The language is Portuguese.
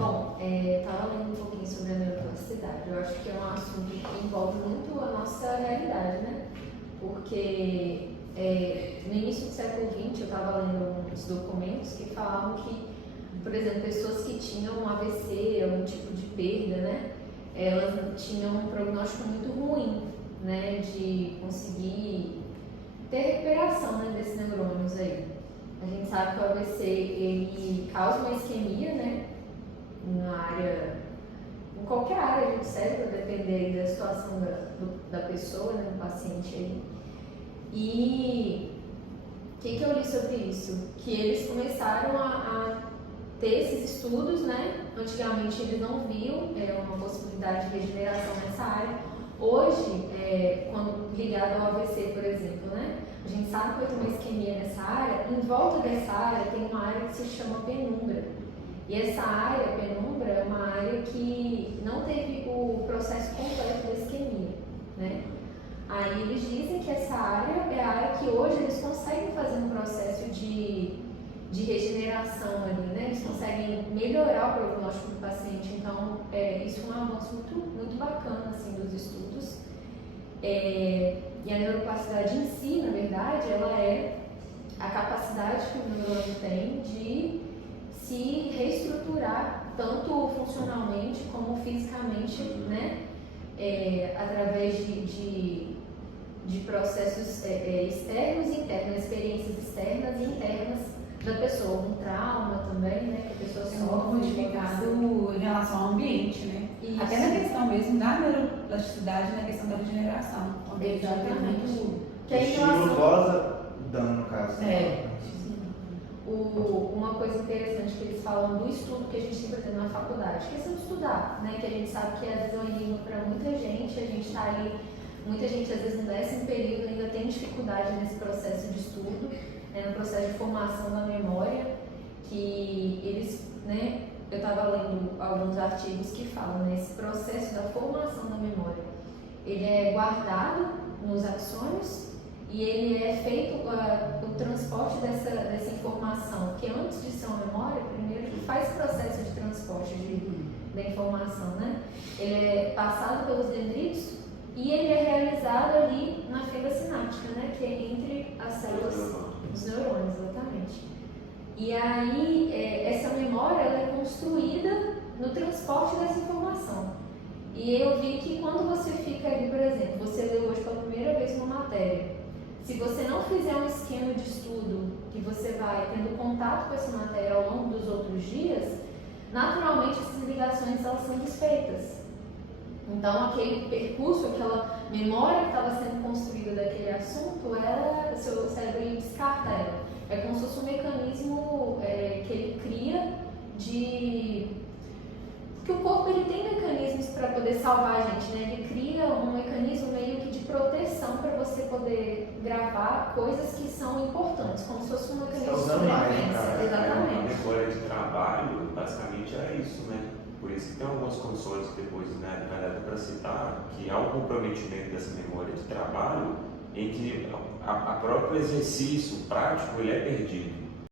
Bom, estava lendo um pouquinho sobre a neuroplasticidade. Eu acho que é um assunto que envolve muito a nossa realidade, né? Porque no início do século XX eu estava lendo uns documentos que falavam que, por exemplo, pessoas que tinham um AVC, algum tipo de perda, né? Elas tinham um prognóstico muito ruim, né? De conseguir ter recuperação, né, desses neurônios aí. A gente sabe que o AVC ele causa uma isquemia, né? Na área, em qualquer área do cérebro, depender da situação da pessoa, né, do paciente aí. E o que eu li sobre isso? Que eles começaram a ter esses estudos, né? Antigamente eles não viam uma possibilidade de regeneração nessa área. Hoje, quando ligado ao AVC, por exemplo, né? A gente sabe que vai ter uma isquemia nessa área. Em volta dessa área tem uma área que se chama penumbra. E essa área, penumbra, é uma área que não teve o processo completo da isquemia, né? Aí eles dizem que essa área é a área que hoje eles conseguem fazer um processo de regeneração ali, né? Eles conseguem melhorar o prognóstico do paciente. Então, isso é um avanço muito, muito bacana, assim, dos estudos. E a neuroplasticidade em si, na verdade, ela é a capacidade que o neurônio tem de se reestruturar tanto funcionalmente como fisicamente, né? Através de processos externos e internos, experiências externas e internas da pessoa, um trauma também, né? Que a pessoa sofre. Modificado em relação ao ambiente, né? Isso. Até na questão mesmo da neuroplasticidade, na questão da regeneração. Exatamente. Que é em Estímulo relação... causa dano, no caso. Uma coisa interessante que eles falam do estudo que a gente sempre tem na faculdade, que é sempre estudar, né? Que a gente sabe que às vezes é um enigma para muita gente, a gente está ali, muita gente às vezes no 10º período ainda tem dificuldade nesse processo de estudo, né? No processo de formação da memória, que eles, né? Eu estava lendo alguns artigos que falam, né? Esse processo da formação da memória, ele é guardado nos axônios. E ele é feito o transporte dessa informação, que antes de ser uma memória, primeiro que faz processo de transporte da informação, né? Ele é passado pelos dendritos e ele é realizado ali na fenda sináptica, né? Que é entre as células dos neurônios, exatamente. E aí, essa memória ela é construída no transporte dessa informação. E eu vi que quando você fica ali, por exemplo, você leu hoje pela primeira vez uma matéria, se você não fizer um esquema de estudo que você vai tendo contato com essa matéria ao longo dos outros dias, naturalmente essas ligações elas são desfeitas. Então aquele percurso, aquela memória que estava sendo construída daquele assunto, o seu cérebro descarta ela. É como se fosse um mecanismo que ele cria porque o corpo ele tem mecanismos para poder salvar a gente, né? Ele cria um mecanismo meio que de proteção para você poder gravar coisas que são importantes, como se fosse um mecanismo de sobrevivência. Exatamente. A memória de trabalho, basicamente, é isso, né? Por isso que tem algumas condições depois, né, vai dar para citar, que há um comprometimento dessa memória de trabalho em que a próprio exercício prático ele é perdido.